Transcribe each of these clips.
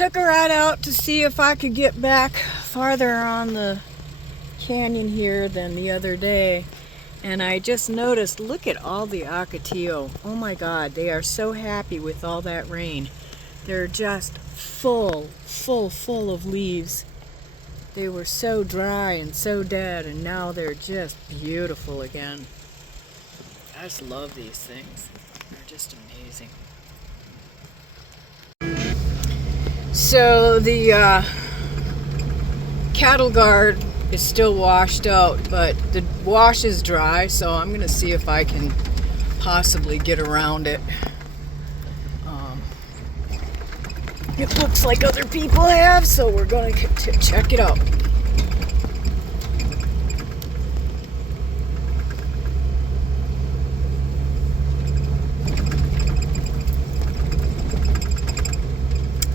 Took a ride out to see if I could get back farther on the canyon here than the other day. And I just noticed, look at all the ocotillo. Oh my God, they are so happy with all that rain. They're just full of leaves. They were so dry and so dead, and now they're just beautiful again. I just love these things. They're just amazing. So the cattle guard is still washed out, but the wash is dry, so I'm going to see if I can possibly get around it. It looks like other people have, so we're going to check it out.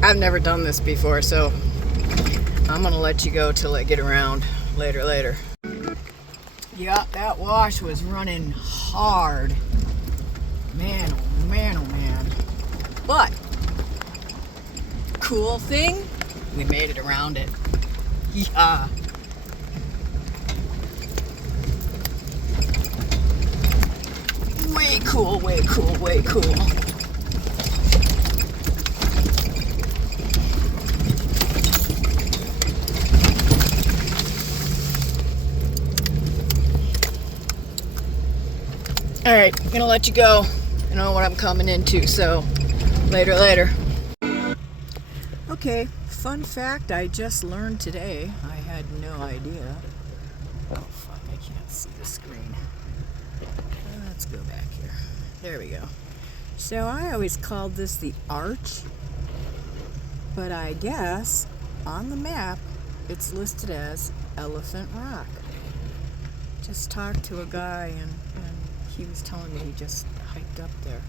I've never done this before, so I'm going to let you go till I get around later. Yeah, that wash was running hard. Man, oh man, oh man. But, cool thing, we made it around it. Yeah. Way cool, way cool, way cool. Alright, I'm gonna let you go. I know what I'm coming into, so later. Okay, fun fact I just learned today. I had no idea. Oh fuck, I can't see the screen. Let's go back here. There we go. So I always called this the arch, but I guess on the map it's listed as Elephant Rock. Just talked to a guy and he was telling me he just hiked up there.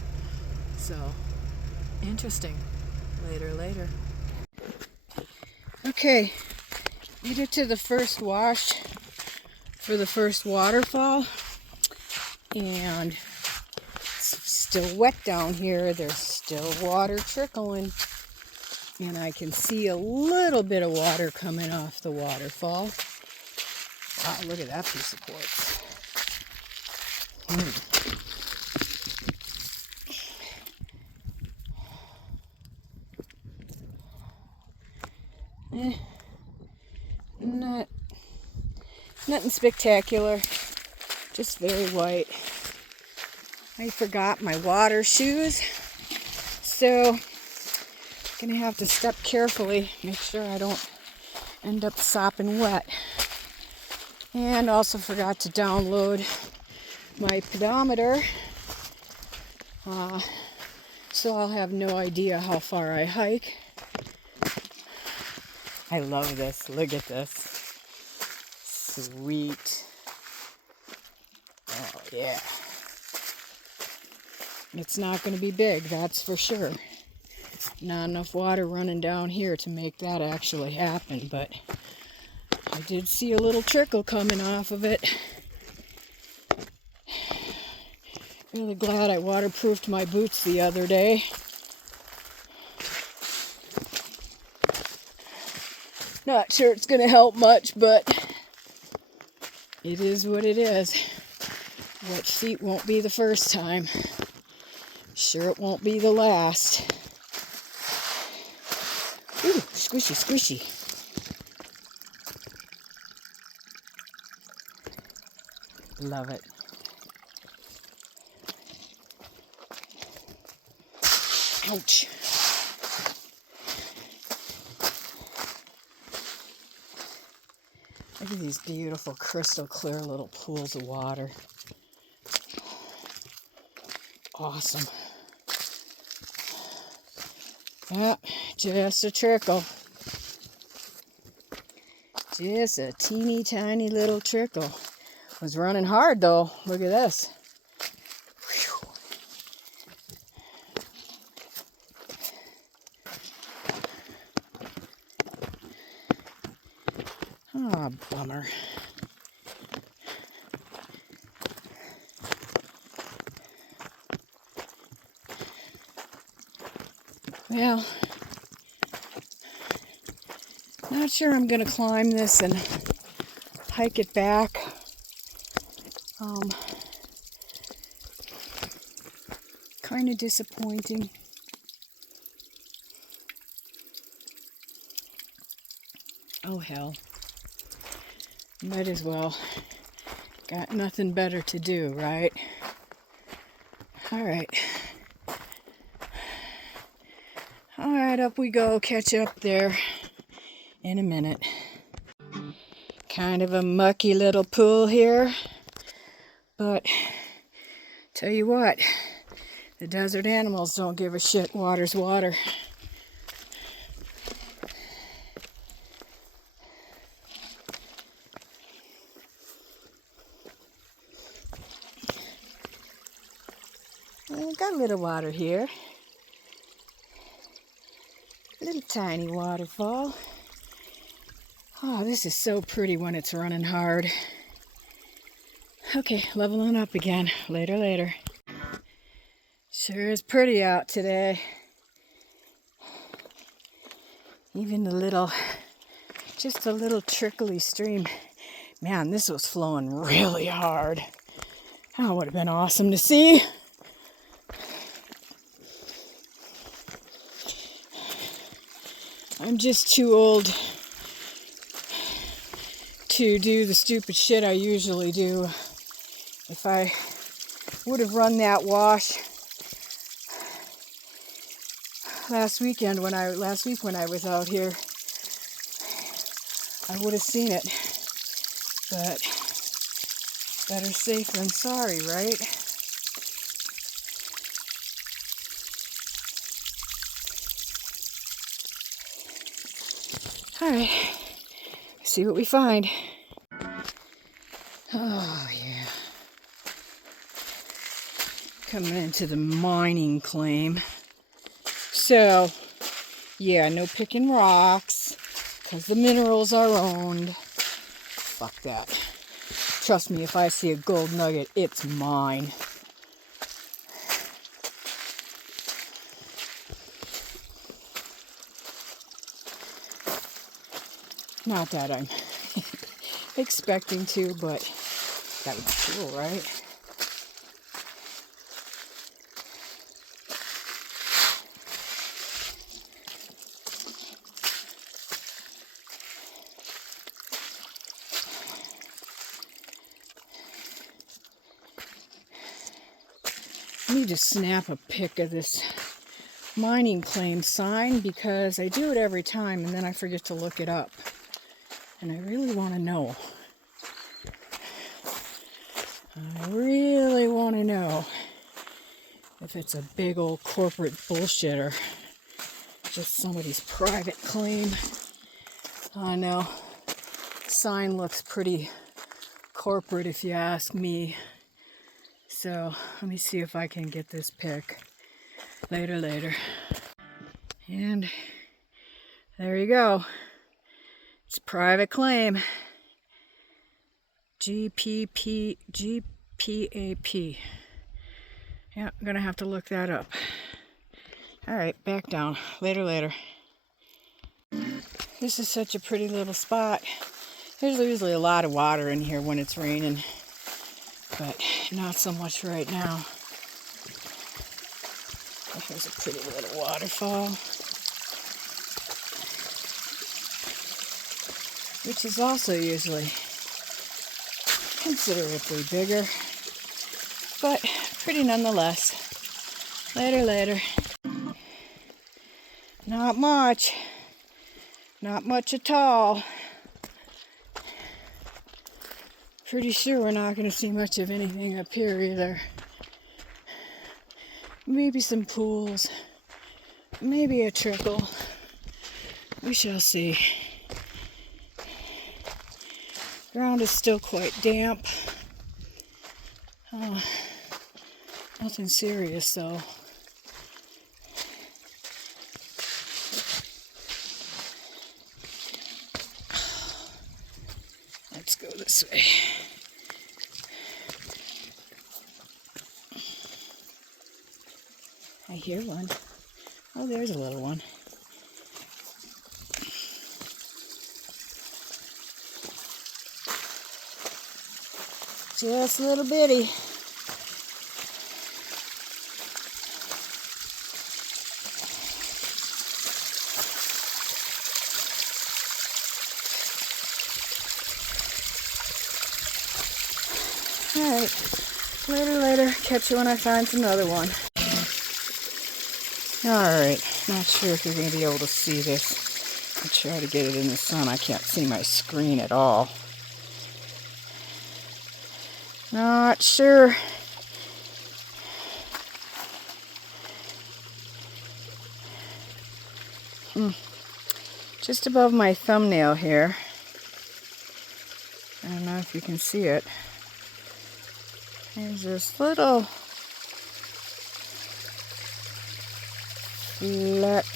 So, interesting. Later. Okay, made it to the first wash for the first waterfall. And it's still wet down here. There's still water trickling. And I can see a little bit of water coming off the waterfall. Wow, look at that piece of quartz. Nothing spectacular, just very white. I forgot my water shoes, so I'm gonna have to step carefully, make sure I don't end up sopping wet. And also forgot to download my pedometer, so I'll have no idea how far I hike. I love this. Look at this. Sweet. Oh, yeah. It's not going to be big, that's for sure. Not enough water running down here to make that actually happen, but I did see a little trickle coming off of it. Really glad I waterproofed my boots the other day. Not sure it's going to help much, but it is what it is. Wet feet won't be the first time. Sure it won't be the last. Ooh, squishy. Love it. Ouch. Look at these beautiful crystal clear little pools of water. Awesome. Yep, just a trickle. Just a teeny tiny little trickle. Was running hard though. Look at this. Ah, bummer. Well, Not sure I'm going to climb this and hike it back. Kind of disappointing. Oh hell. Might as well. Got nothing better to do, right? Alright. Alright, up we go. Catch up there in a minute. Kind of a mucky little pool here. But, tell you what, the desert animals don't give a shit. Water's water. Well, got a little water here. Little tiny waterfall. Oh, this is so pretty when it's running hard. Okay, leveling up again. Later. Sure is pretty out today. Even just a little trickly stream. Man, this was flowing really hard. That would have been awesome to see. I'm just too old to do the stupid shit I usually do. If I would have run that wash last week when I was out here, I would have seen it. But better safe than sorry, right? All right, see what we find. Oh yeah, coming into the mining claim. So yeah, no picking rocks because the minerals are owned. Fuck that. Trust me, if I see a gold nugget, it's mine. Not that I'm expecting to, but that would be cool, right? I need to snap a pic of this mining claim sign because I do it every time and then I forget to look it up. And I really want to know. I really want to know if it's a big old corporate bullshit or just somebody's private claim. I know. Sign looks pretty corporate if you ask me. So let me see if I can get this pic. Later. And there you go. It's private claim. GPAP. Yeah, I'm gonna have to look that up. Alright, back down. Later. This is such a pretty little spot. There's usually a lot of water in here when it's raining, but not so much right now. Here's a pretty little waterfall, which is also usually considerably bigger, but pretty nonetheless. Later. Not much at all. Pretty sure we're not going to see much of anything up here either. Maybe some pools, maybe a trickle. We shall see. Ground is still quite damp. Nothing serious though. Let's go this way. I hear one. Oh, there's a little one. Just a little bitty. Alright, later, catch you when I find another one. Alright, not sure if you're going to be able to see this. I'll try to get it in the sun. I can't see my screen at all. Not sure. Just above my thumbnail here. I don't know if you can see it. There's this little fleck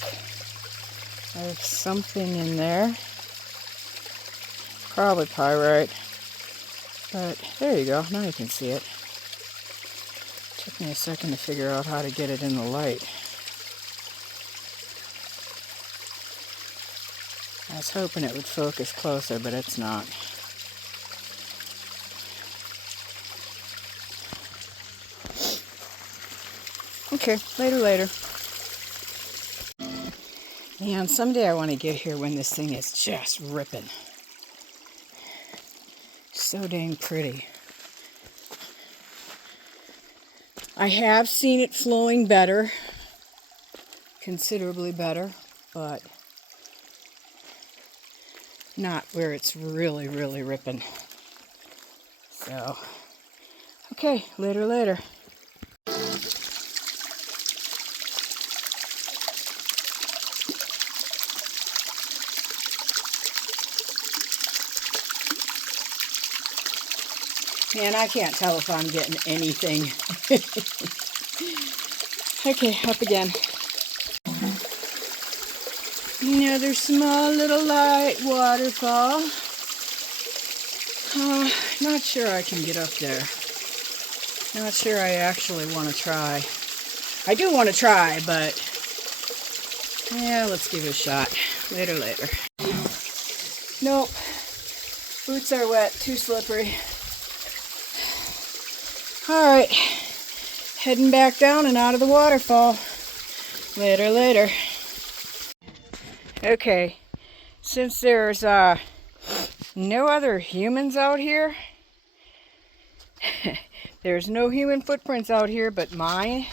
of something in there. Probably pyrite. But there you go. Now you can see it. Took me a second to figure out how to get it in the light. I was hoping it would focus closer, but it's not. Okay, later. Man, someday I want to get here when this thing is just ripping. So dang pretty. I have seen it flowing better, considerably better, but not where it's really ripping. So, okay, later. Man, I can't tell if I'm getting anything. Okay, up again. Another small little light waterfall. Not sure I can get up there. Not sure I actually want to try. I do want to try, but yeah, let's give it a shot. Later. Nope. Boots are wet, too slippery. Alright, heading back down and out of the waterfall. Later. Okay, since there's no other humans out here, there's no human footprints out here but mine.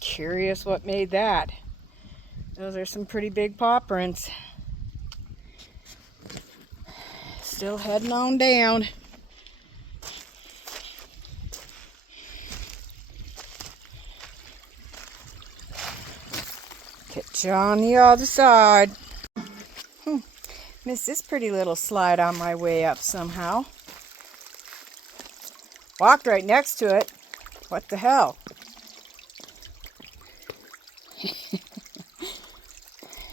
Curious what made that. Those are some pretty big paw prints. Still heading on down. Catch you on the other side. Missed this pretty little slide on my way up somehow. Walked right next to it. What the hell?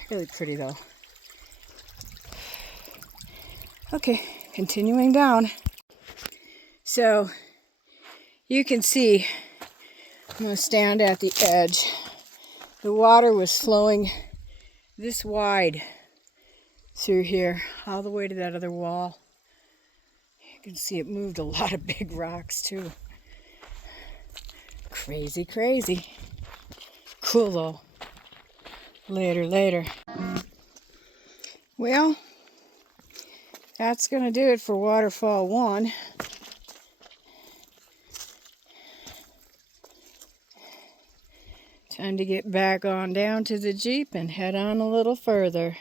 Really pretty though. Okay, continuing down. So you can see, I'm going to stand at the edge. The water was flowing this wide through here, all the way to that other wall. You can see it moved a lot of big rocks too. Crazy. Cool though. Later. Well, that's going to do it for Waterfall 1. Time to get back on down to the Jeep and head on a little further.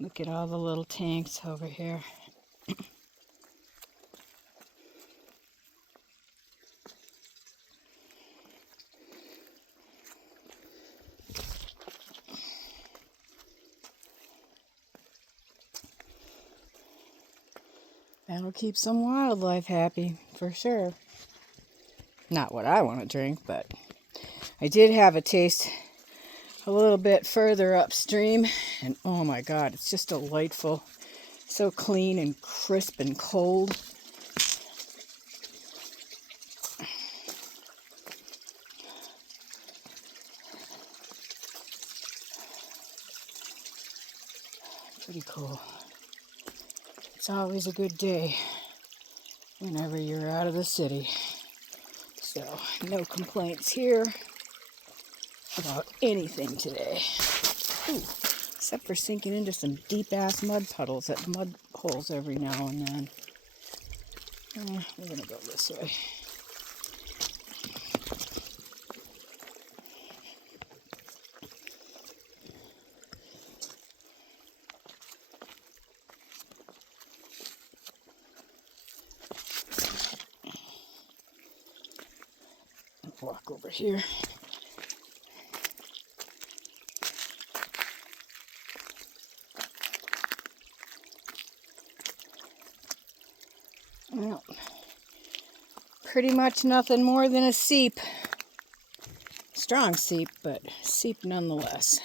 Look at all the little tanks over here. That'll keep some wildlife happy, for sure. Not what I want to drink, but I did have a taste a little bit further upstream, and oh my god, it's just delightful. So clean and crisp and cold. Pretty cool. It's always a good day whenever you're out of the city. So, no complaints here about anything today. Ooh, except for sinking into some deep-ass mud puddles at mud holes every now and then. We're going to go this way. Walk over here. Well, pretty much nothing more than a seep. Strong seep, but seep nonetheless.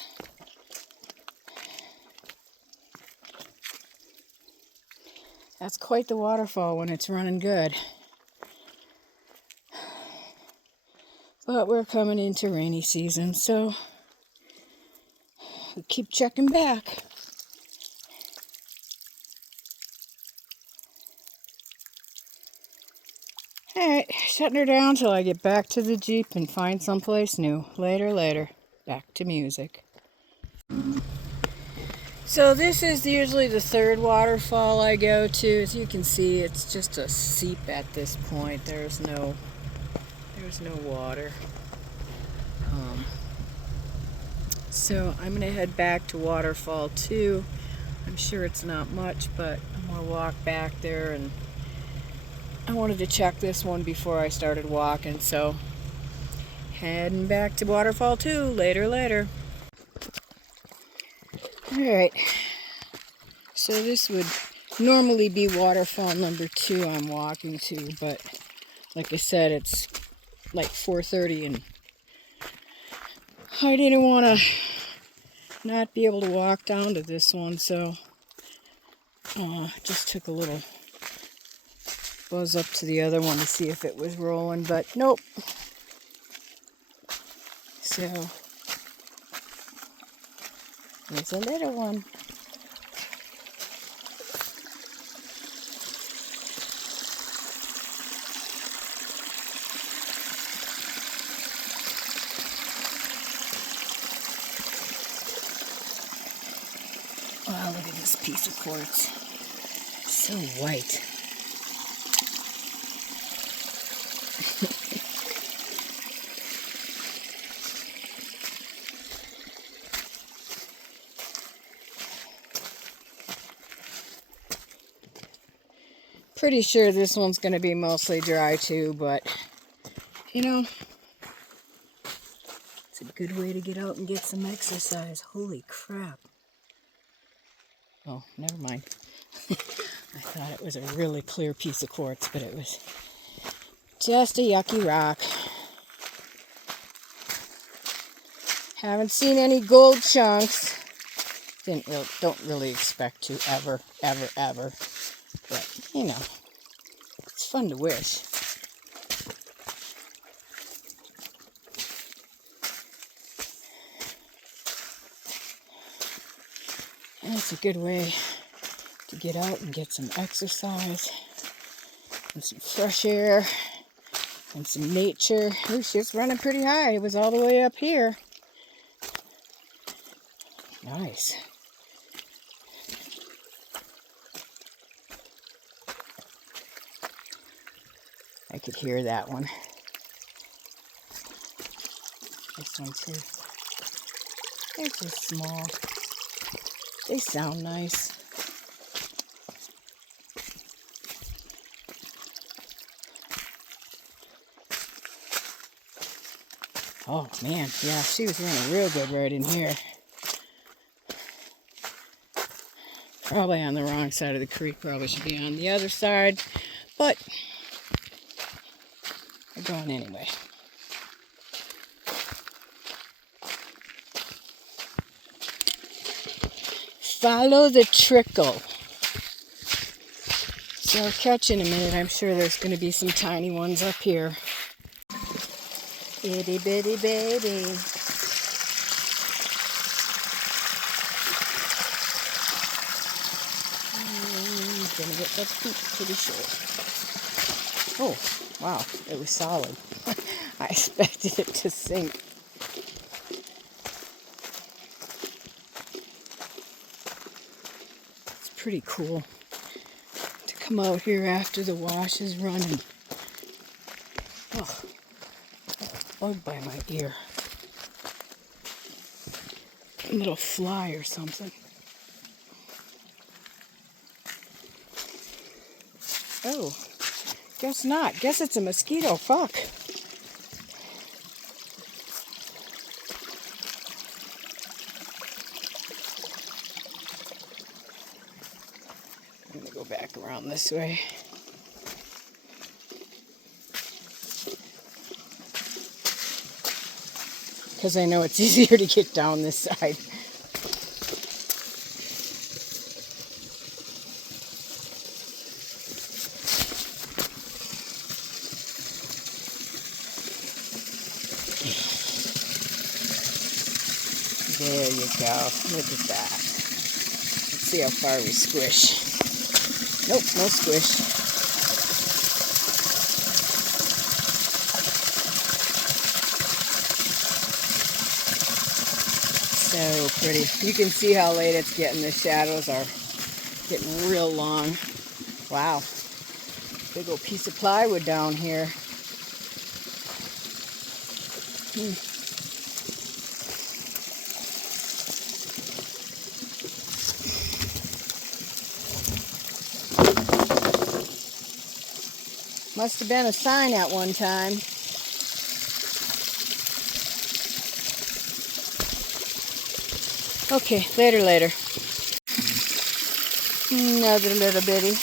That's quite the waterfall when it's running good. But we're coming into rainy season, so we keep checking back. Alright, shutting her down till I get back to the Jeep and find someplace new. Later. Back to music. So this is usually the third waterfall I go to. As you can see, it's just a seep at this point. There's no water. So I'm going to head back to waterfall 2. I'm sure it's not much, but I'm going to walk back there, and I wanted to check this one before I started walking, so heading back to waterfall 2. Later. Alright, so this would normally be waterfall number 2 I'm walking to, but like I said, it's like 4:30 and I didn't want to not be able to walk down to this one, so just took a little buzz up to the other one to see if it was rolling, but nope. So there's a little one. Wow, look at this piece of quartz. So white. Pretty sure this one's going to be mostly dry too, but you know, it's a good way to get out and get some exercise. Holy crap. Oh, never mind. I thought it was a really clear piece of quartz, but it was just a yucky rock. Haven't seen any gold chunks. Don't really expect to ever. But, you know, it's fun to wish. And it's a good way to get out and get some exercise and some fresh air and some nature. Ooh, she's running pretty high. It was all the way up here. Nice. I could hear that one. This one too. They're just small. They sound nice. Oh man, yeah, she was running real good right in here. Probably on the wrong side of the creek. Probably should be on the other side, but I'm going anyway. Follow the trickle. So I'll catch in a minute. I'm sure there's going to be some tiny ones up here. Itty bitty baby. Gonna get that feet pretty sure. Oh, wow, it was solid. I expected it to sink. It's pretty cool to come out here after the wash is running. Oh, bug by my ear. A little fly or something. Oh, guess not. Guess it's a mosquito. Fuck. I'm gonna go back around this way. Because I know it's easier to get down this side. There you go. Look at that. Let's see how far we squish. Nope, no squish. So pretty. You can see how late it's getting. The shadows are getting real long. Wow. Big old piece of plywood down here. Must have been a sign at one time. Okay, later. Another little bitty.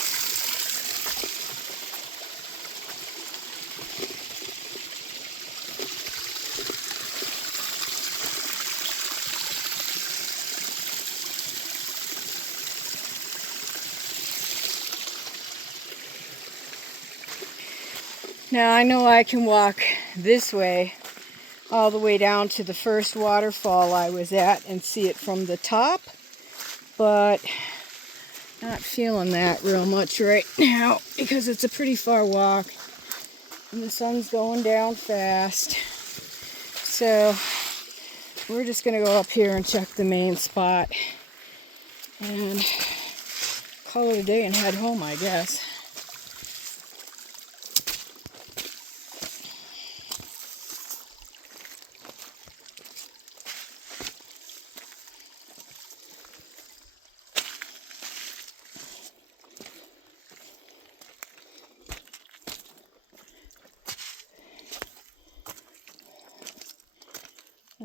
Now I know I can walk this way all the way down to the first waterfall I was at and see it from the top, but not feeling that real much right now because it's a pretty far walk and the sun's going down fast. So we're just gonna go up here and check the main spot and call it a day and head home, I guess.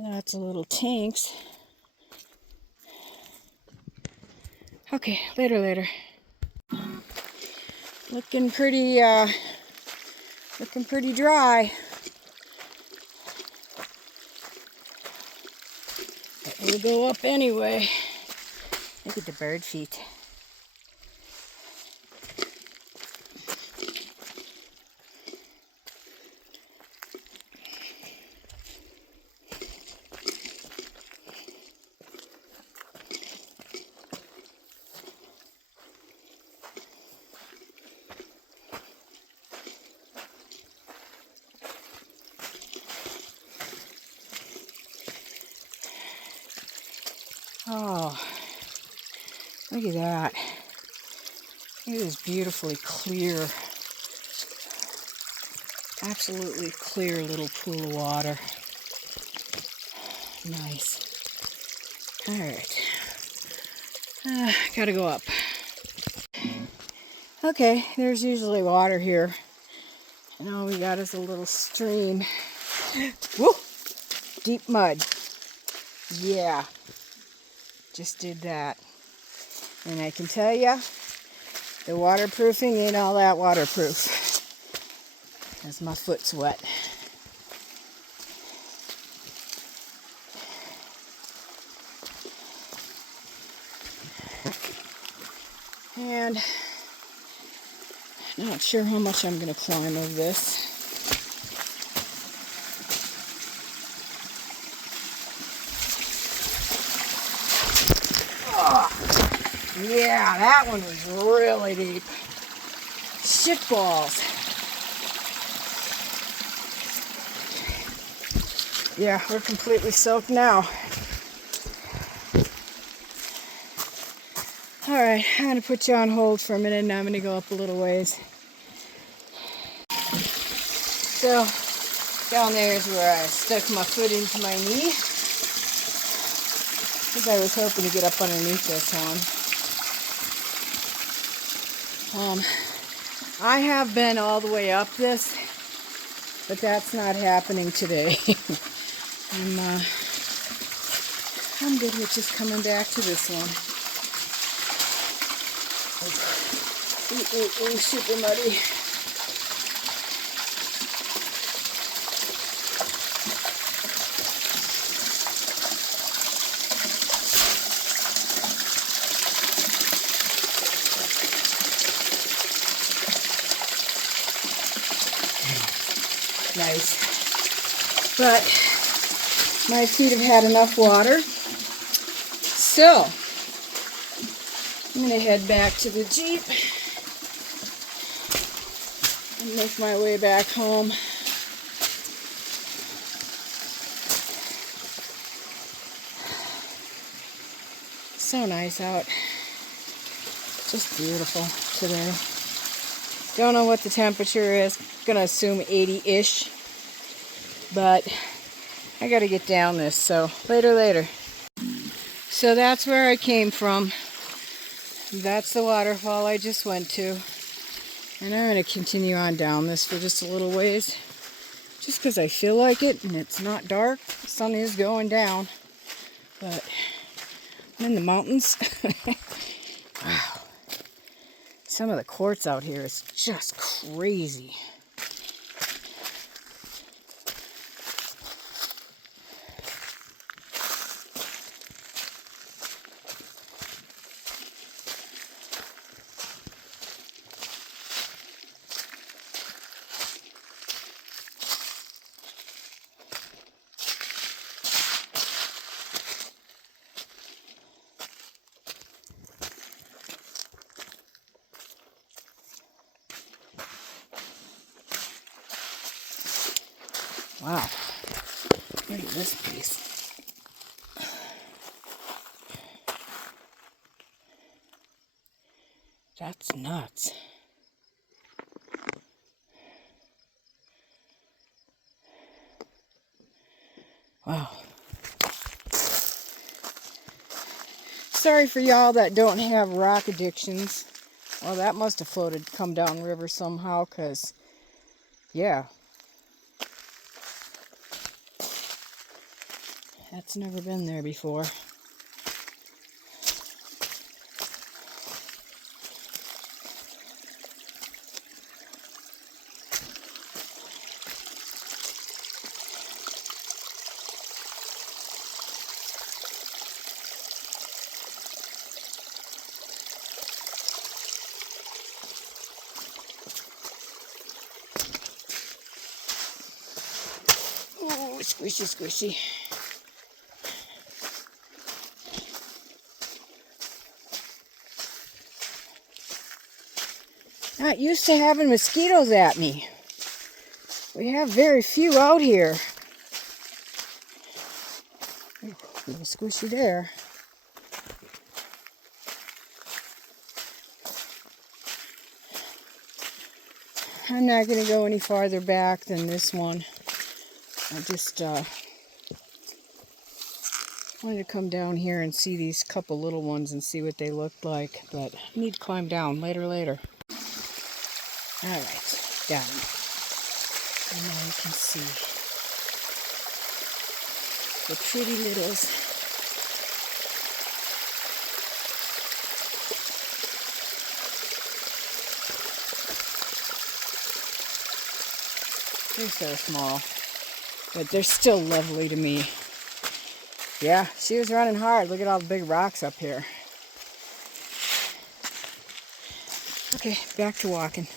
That's a little tanks. Okay, later. Looking pretty dry. But we'll go up anyway. Look at the bird feet. Oh, look at that. It is beautifully clear. Absolutely clear little pool of water. Nice. Alright. Gotta go up. Okay, there's usually water here. And all we got is a little stream. Woo! Deep mud. Yeah. Just did that. And I can tell you, the waterproofing ain't all that waterproof. As my foot's wet. And not sure how much I'm going to climb of this. Yeah, that one was really deep. Shit balls. Yeah, we're completely soaked now. Alright, I'm going to put you on hold for a minute and I'm going to go up a little ways. So, down there is where I stuck my foot into my knee. Because I was hoping to get up underneath this one. I have been all the way up this, but that's not happening today. I'm good with just coming back to this one. Ooh, super muddy. Nice. But my feet have had enough water. So, I'm going to head back to the Jeep and make my way back home. So nice out. Just beautiful today. Don't know what the temperature is. Gonna assume 80-ish. But I gotta get down this, so later. So that's where I came from. That's the waterfall I just went to. And I'm gonna continue on down this for just a little ways. Just because I feel like it and it's not dark. The sun is going down. But I'm in the mountains. Wow. Some of the quartz out here is just crazy. Wow. Look at this piece. That's nuts. Wow. Sorry for y'all that don't have rock addictions. Well, that must have come down river somehow, because, yeah. That's never been there before. Ooh, squishy. Not used to having mosquitoes at me. We have very few out here. Ooh, a little squishy there. I'm not going to go any farther back than this one. I just wanted to come down here and see these couple little ones and see what they looked like, but I need to climb down later. Alright, down. And now you can see the pretty littles. They're so small, but they're still lovely to me. Yeah, she was running hard. Look at all the big rocks up here. Okay, back to walking.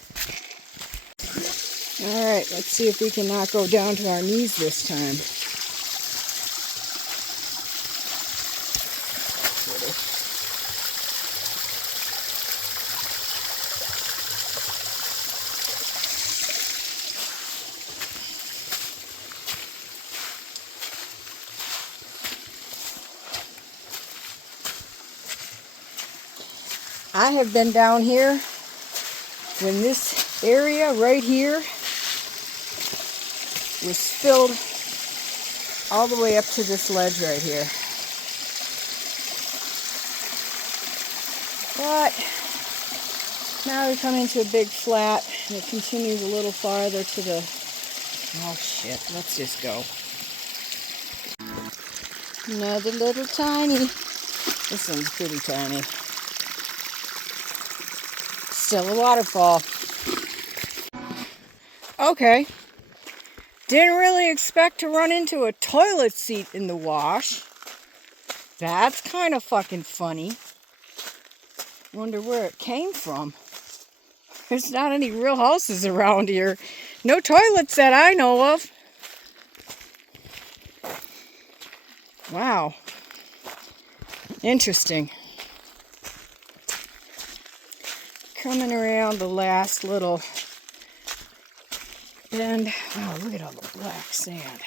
Alright, let's see if we can not go down to our knees this time. I have been down here when this area right here was filled all the way up to this ledge right here. But now we come into a big flat and it continues a little farther to the... Oh shit, let's just go. Another little tiny. This one's pretty tiny. Still a waterfall. Okay. Didn't really expect to run into a toilet seat in the wash. That's kind of fucking funny. Wonder where it came from. There's not any real houses around here. No toilets that I know of. Wow. Interesting. Coming around the last little bend. Oh, look at all the black sand.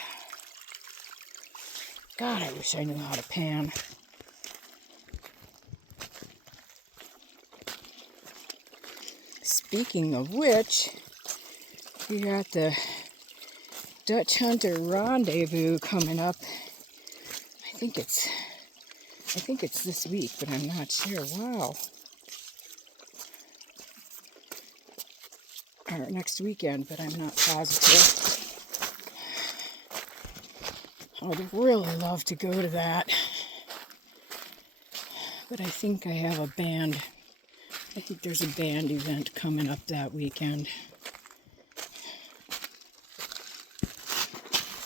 God, I wish I knew how to pan. Speaking of which, we got the Dutch Hunter Rendezvous coming up. I think it's this week, but I'm not sure. Wow. Or next weekend, but I'm not positive. I would really love to go to that. But I think I have a band. I think there's a band event coming up that weekend.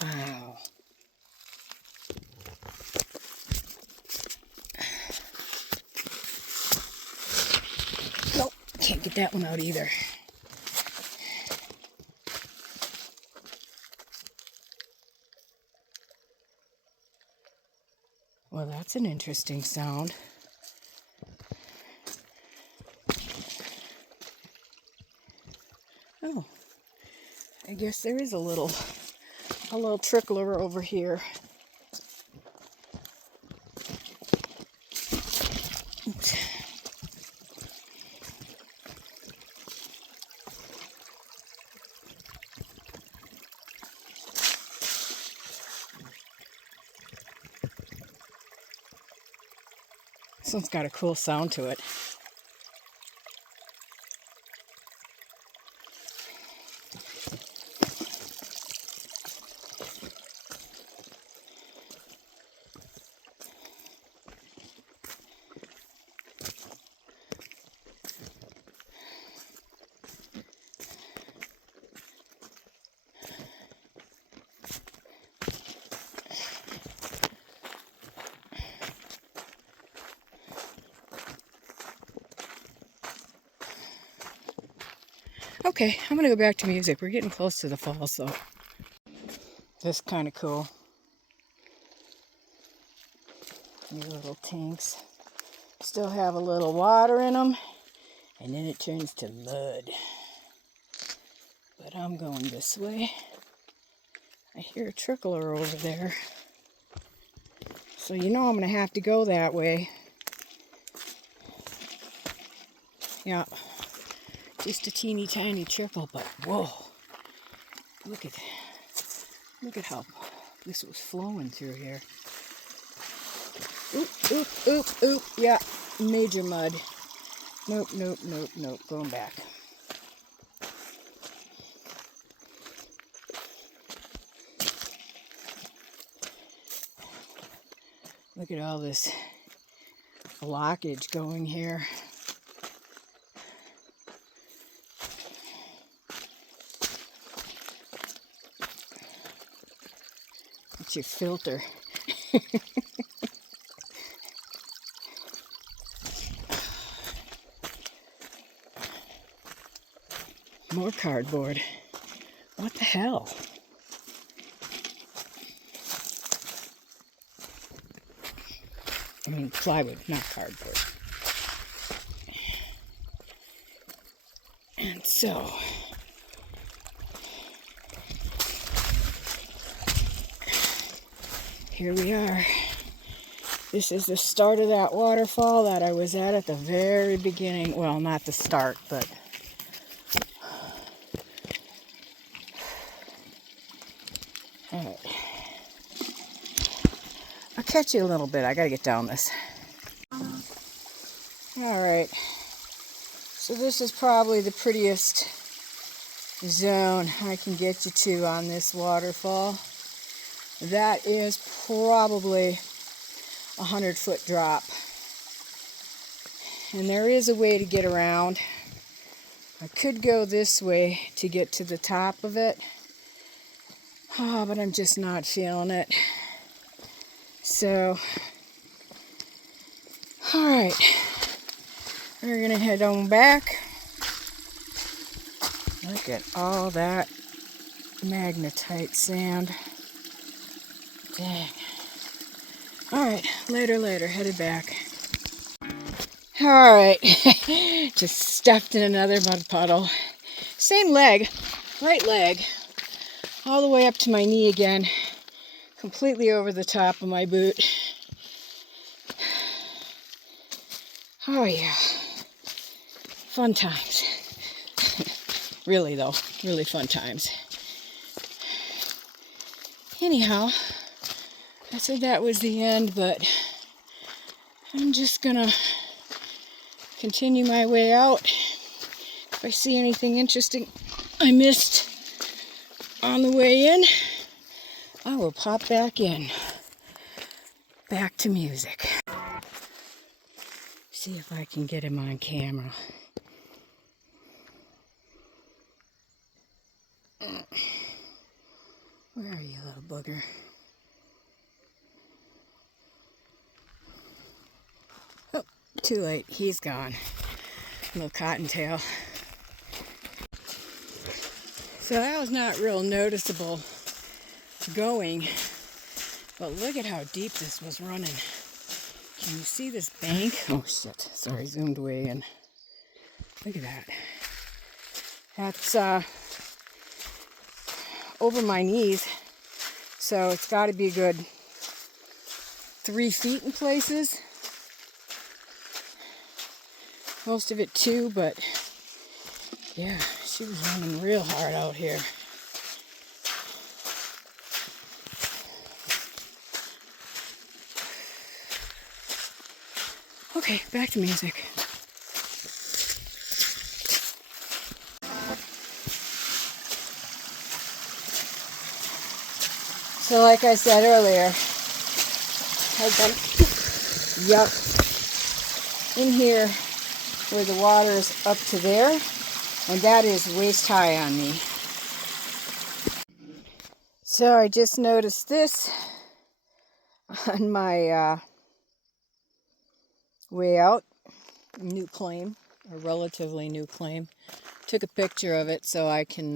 Wow. Nope, can't get that one out either. Well, that's an interesting sound. Oh, I guess there is a little trickler over here. Oops. This one's got a cool sound to it. Okay, I'm gonna go back to music. We're getting close to the falls though. This is kind of cool. These little tanks still have a little water in them, and then it turns to mud. But I'm going this way. I hear a trickler over there. So you know I'm gonna have to go that way. Yeah. Just a teeny tiny trickle, but whoa. Look at how this was flowing through here. Oop, oop, oop, oop. Yeah, major mud. Nope, nope, nope, nope. Going back. Look at all this blockage going here. It's your filter. More cardboard. What the hell? I mean plywood, not cardboard. And so here we are This is the start of that waterfall that I was at the very beginning. Well, not the start, but all right. I'll catch you a little bit. I gotta get down this. All right. So this is probably the prettiest zone I can get you to on this waterfall. That is probably 100-foot drop. And there is a way to get around. I could go this way to get to the top of it. Oh, but I'm just not feeling it. So, alright. We're gonna head on back. Look at all that magnetite sand. Dang. Alright, later, headed back. Alright, just stepped in another mud puddle. Same leg, right leg, all the way up to my knee again, completely over the top of my boot. Oh yeah, fun times. Really though, really fun times. Anyhow, I said that was the end, but I'm just gonna continue my way out. If I see anything interesting I missed on the way in, I will pop back in. Back to music. See if I can get him on camera. Where are you, little booger? Oh, too late. He's gone. Little cottontail. So that was not real noticeable going, but look at how deep this was running. Can you see this bank? Oh shit, sorry, zoomed way in. Look at that. That's over my knees, so it's got to be a good 3 feet in places. Most of it 2, but yeah, she was running real hard out here. Okay, back to music. So like I said earlier, I've been in here where the water is up to there, and that is waist high on me. So I just noticed this on my way out. New claim, a relatively new claim. Took a picture of it so I can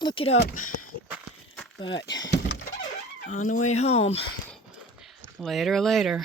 look it up. But on the way home, later.